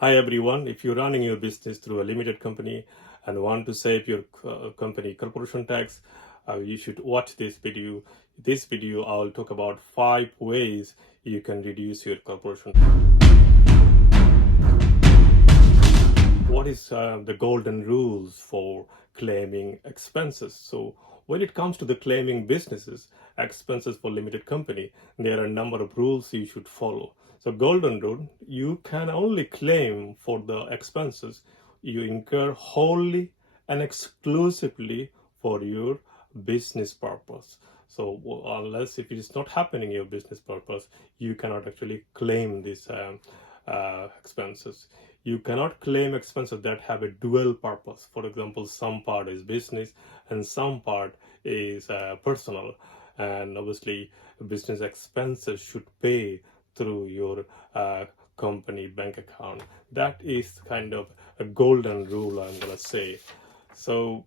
Hi everyone, if you're running your business through a limited company and want to save your company corporation tax, you should watch this video. This video I'll talk about 5 ways you can reduce your corporation tax. What is the golden rules for claiming expenses? So when it comes to the claiming businesses expenses for limited company, there are a number of rules you should follow. So golden rule, you can only claim for the expenses you incur wholly and exclusively for your business purpose. So unless if it is not happening your business purpose, you cannot actually claim these expenses. You cannot claim expenses that have a dual purpose. For example, some part is business and some part is personal. And obviously, business expenses should pay through your company bank account. That is kind of a golden rule, I'm gonna say. So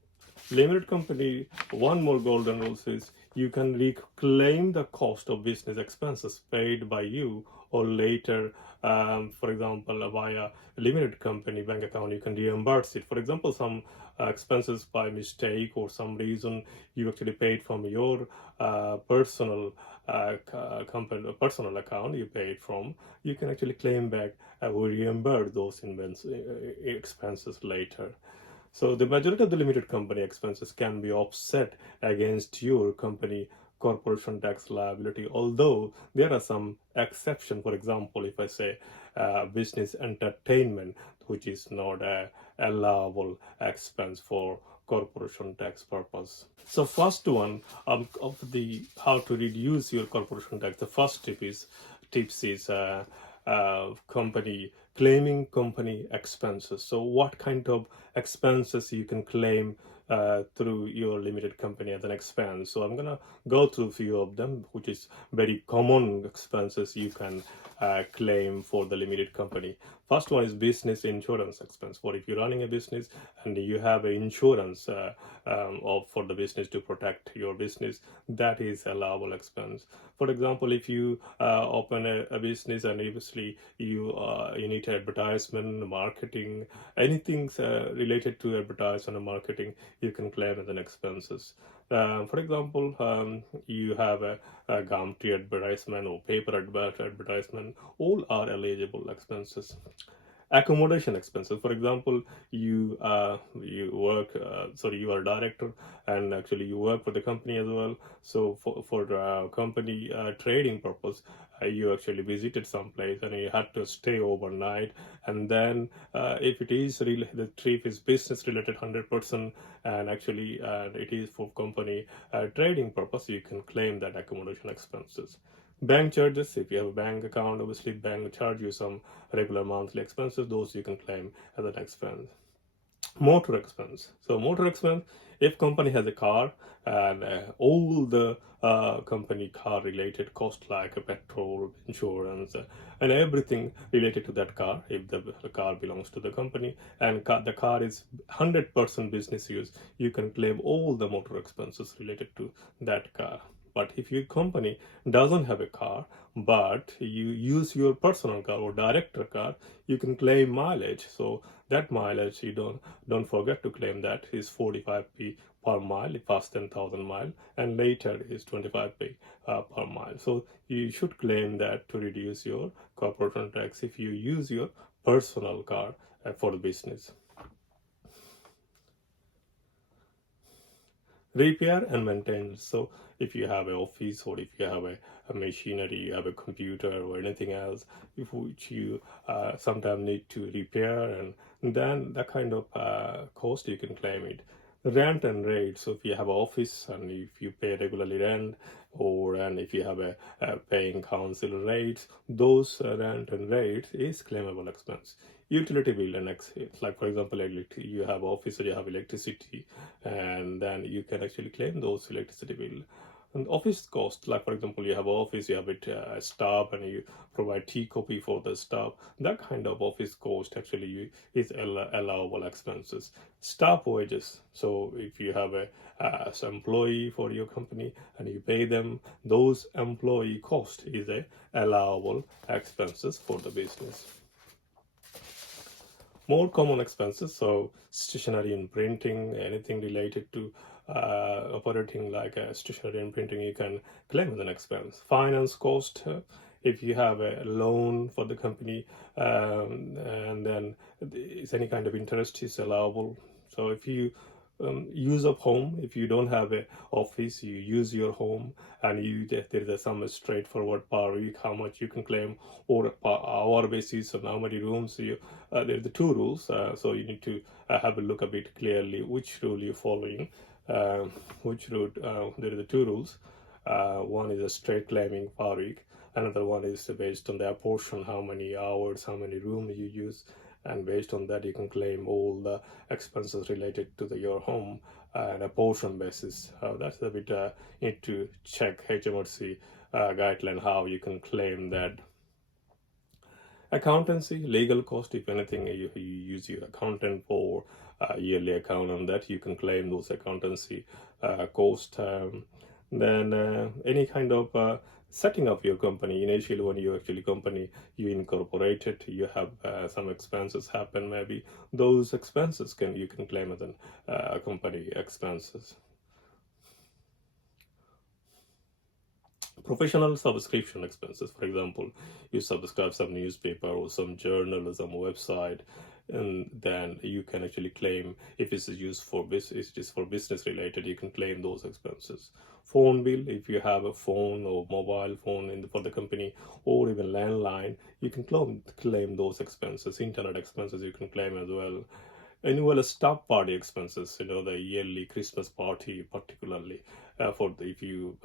limited company, one more golden rule is you can reclaim the cost of business expenses paid by you or later, for example, via limited company bank account, you can reimburse it. For example, some expenses by mistake or some reason you actually paid from your personal company, personal account you paid from, you can actually claim back or reimburse those expenses later. So the majority of the limited company expenses can be offset against your company corporation tax liability, although there are some exceptions. For example, if I say business entertainment, which is not a allowable expense for corporation tax purpose. So first one of the how to reduce your corporation tax, the first tips is company claiming company expenses. So what kind of expenses you can claim through your limited company as an expense? So I'm gonna go through a few of them, which is very common expenses you can claim for the limited company. First one is business insurance expense. For if you're running a business and you have an insurance for the business to protect your business, that is allowable expense. For example, if you open a business and obviously you need advertisement, marketing, anything related to advertisement and marketing, you can claim as an expenses. For example, you have a Gumtree advertisement or paper advertisement, all are eligible expenses. Accommodation expenses, for example, you work you are a director and actually you work for the company as well. So for company trading purpose, you actually visited some place and you had to stay overnight, and then if it is really the trip is business related 100% and actually it is for company trading purpose, you can claim that accommodation expenses. Bank charges, if you have a bank account, obviously bank will charge you some regular monthly expenses, those you can claim as an expense. Motor expense. So motor expense, if company has a car and all the company car related cost like petrol, insurance, and everything related to that car, if the car belongs to the company and the car is 100% business use, you can claim all the motor expenses related to that car. But if your company doesn't have a car, but you use your personal car or director car, you can claim mileage. So that mileage, you don't forget to claim that is 45p per mile past 10,000 mile, and later is 25p per mile. So you should claim that to reduce your corporation tax if you use your personal car for the business. Repair and maintenance. So if you have an office or if you have a machinery, you have a computer or anything else which you sometimes need to repair, and then that kind of cost you can claim it. Rent and rate. So if you have an office and if you pay regularly rent, and if you have a paying council rates, those rent and rates is claimable expense. Utility bill and like for example, you have office or you have electricity, and then you can actually claim those electricity bill. And office cost, like for example, you have office, you have staff, and you provide tea copy for the staff. That kind of office cost actually is allowable expenses. Staff wages. So if you have a employee for your company and you pay them, those employee cost is a allowable expenses for the business. More common expenses, so stationery and printing, anything related to operating like a stationery and printing, you can claim as an expense. Finance cost, if you have a loan for the company, and then is any kind of interest is allowable. So if you use of home, if you don't have a office, you use your home, and there is some straightforward per week how much you can claim, or per hour basis on how many rooms you. There are the two rules, so you need to have a look a bit clearly which rule you're following. Which route? There are the two rules. One is a straight claiming per week. Another one is based on the apportion, how many hours, how many rooms you use, and based on that you can claim all the expenses related to your home and a portion basis. That's a bit need to check HMRC guideline how you can claim that. Accountancy, legal cost, if anything you use your accountant for yearly account on that, you can claim those accountancy cost. Then any kind of setting up your company. Initially, when you actually company, you incorporate it, you have some expenses happen, maybe those expenses you can claim as an company expenses. Professional subscription expenses, for example, you subscribe some newspaper or some journal or some website, and then you can actually claim, if it's used for business, it is for business related, you can claim those expenses. Phone bill, if you have a phone or mobile phone for the company, or even landline, you can claim those expenses. Internet expenses you can claim as well. Annual staff party expenses, the yearly Christmas party, particularly if you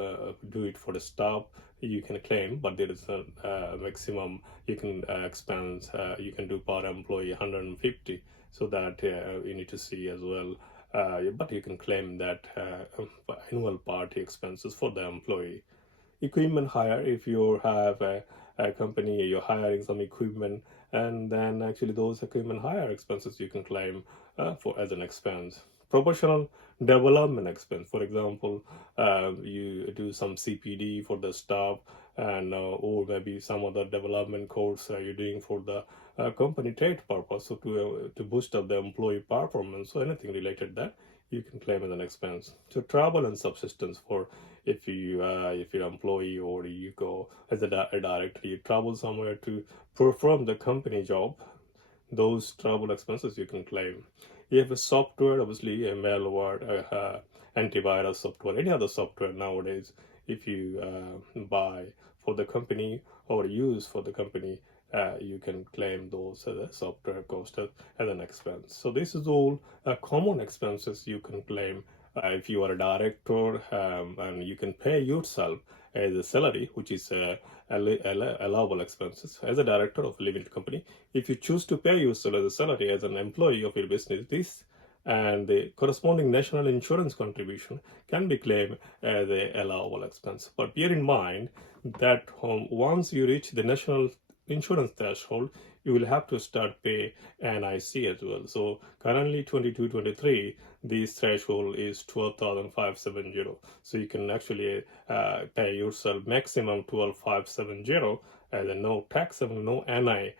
do it for the staff, you can claim, but there is a maximum you can expense, you can do per employee 150, so that you need to see as well. But you can claim that annual party expenses for the employee. Equipment hire, if you have a company, you're hiring some equipment, and then actually those equipment hire expenses you can claim for as an expense. Professional development expense, for example, you do some CPD for the staff, and or maybe some other development course you're doing for the company trade purpose, so to boost up the employee performance, so anything related that you can claim as an expense. So travel and subsistence, for if you're employee or you go as a director, you travel somewhere to perform the company job, those travel expenses you can claim. You have a software, obviously a malware, antivirus software, any other software nowadays, if you buy for the company or use for the company, you can claim those software cost as an expense. So this is all common expenses you can claim if you are a director, and you can pay yourself as a salary, which is allowable expenses. As a director of a limited company, if you choose to pay yourself as a salary as an employee of your business, this and the corresponding national insurance contribution can be claimed as a allowable expense. But bear in mind that once you reach the national insurance threshold, you will have to start pay NIC as well. So currently 22-23, this threshold is 12,570. So you can actually pay yourself maximum 12,570 as a no tax and no NI.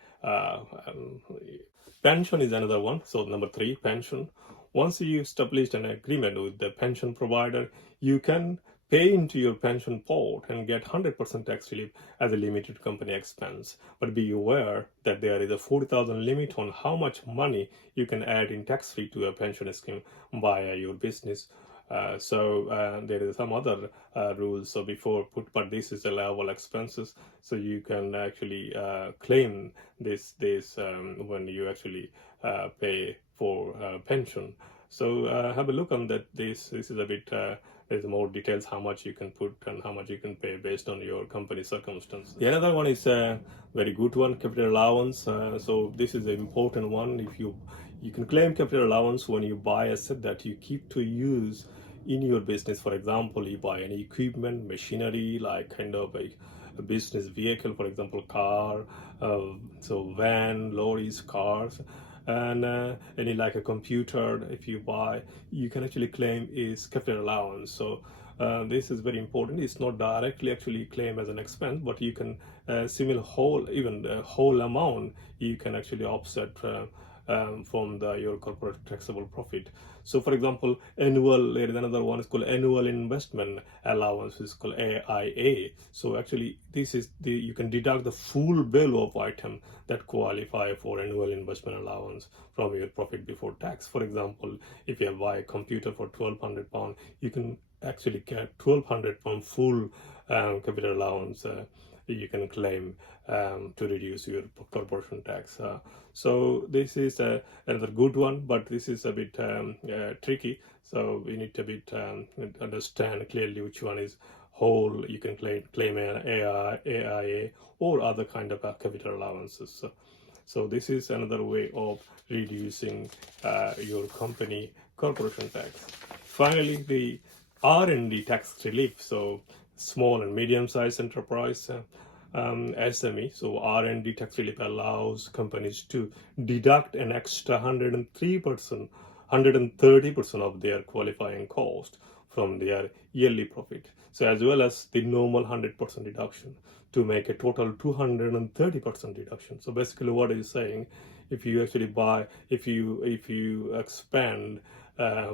Pension is another one. So number 3, pension. Once you established an agreement with the pension provider, you can pay into your pension pot and get 100% tax relief as a limited company expense. But be aware that there is a 40,000 limit on how much money you can add in tax-free to a pension scheme via your business. So there is some other rules. So but this is allowable expenses. So you can actually claim this when you actually pay for pension. So have a look on that. This is a bit. There's more details how much you can put and how much you can pay based on your company circumstances. The another one is a very good one, capital allowance. So this is an important one. If you can claim capital allowance when you buy a asset that you keep to use in your business. For example, you buy any equipment, machinery, like kind of a business vehicle, for example, car, so van, lorries, cars, and any like a computer, if you buy, you can actually claim is capital allowance. So this is very important. It's not directly actually claim as an expense, but you can similar whole amount you can actually offset from your corporate taxable profit. So, for example, there is another one is called annual investment allowance, which is called AIA. So, actually, this is you can deduct the full value of item that qualify for annual investment allowance from your profit before tax. For example, if you buy a computer for £1,200, you can actually get £1,200 full capital allowance. You can claim to reduce your corporation tax. So this is another good one, but this is a bit tricky. So we need to understand clearly which one is whole. You can claim an AIA or other kind of capital allowances. So this is another way of reducing your company corporation tax. Finally, the R&D tax relief. So small and medium-sized enterprise, SME. So R&D tax relief allows companies to deduct an extra 103%, 130% of their qualifying cost from their yearly profit. So as well as the normal 100% deduction to make a total 230% deduction. So basically what it is saying, if you actually if you expand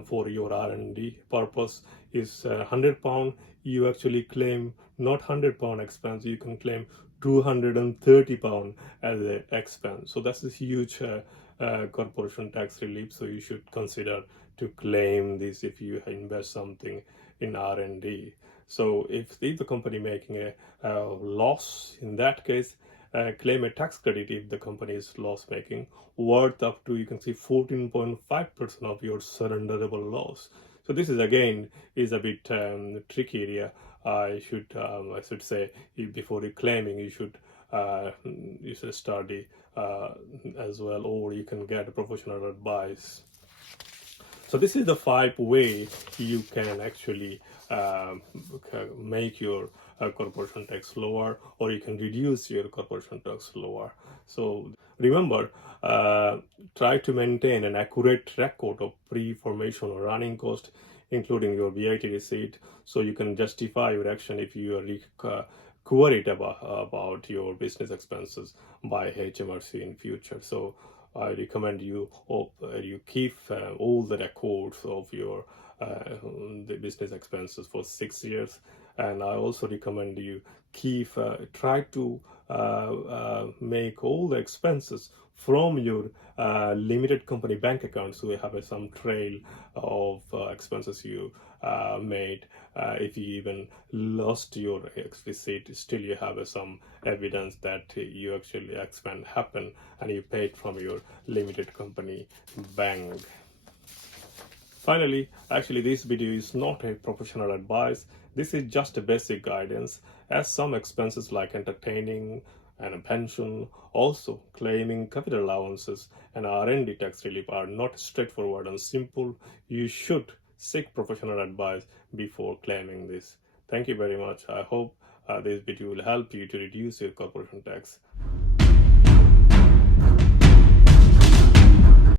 for your R&D purpose is £100, you actually claim not £100 expense, you can claim £230 as an expense. So that's a huge corporation tax relief. So you should consider to claim this if you invest something in R&D. So if the company making a loss, in that case, claim a tax credit if the company is loss making, worth up to, you can see, 14.5% of your surrenderable loss. So this is again is a bit tricky area. I should say, before claiming, you should study as well, or you can get professional advice. So this is the 5 way you can actually make your corporation tax lower, or you can reduce your corporation tax lower. So remember, try to maintain an accurate record of pre-formation or running cost, including your VAT receipt, so you can justify your action if you are worried about your business expenses by HMRC in future. So I recommend you keep all the records of your the business expenses for 6 years, and I also recommend you try to make all the expenses from your limited company bank account, so you have some trail of expenses you made. If you even lost your receipt, still you have some evidence that you actually expense happened and you paid from your limited company bank. Finally, actually this video is not a professional advice. This is just a basic guidance, as some expenses like entertaining and a pension, also claiming capital allowances and R&D tax relief are not straightforward and simple. You should seek professional advice before claiming this. Thank you very much. I hope this video will help you to reduce your corporation tax.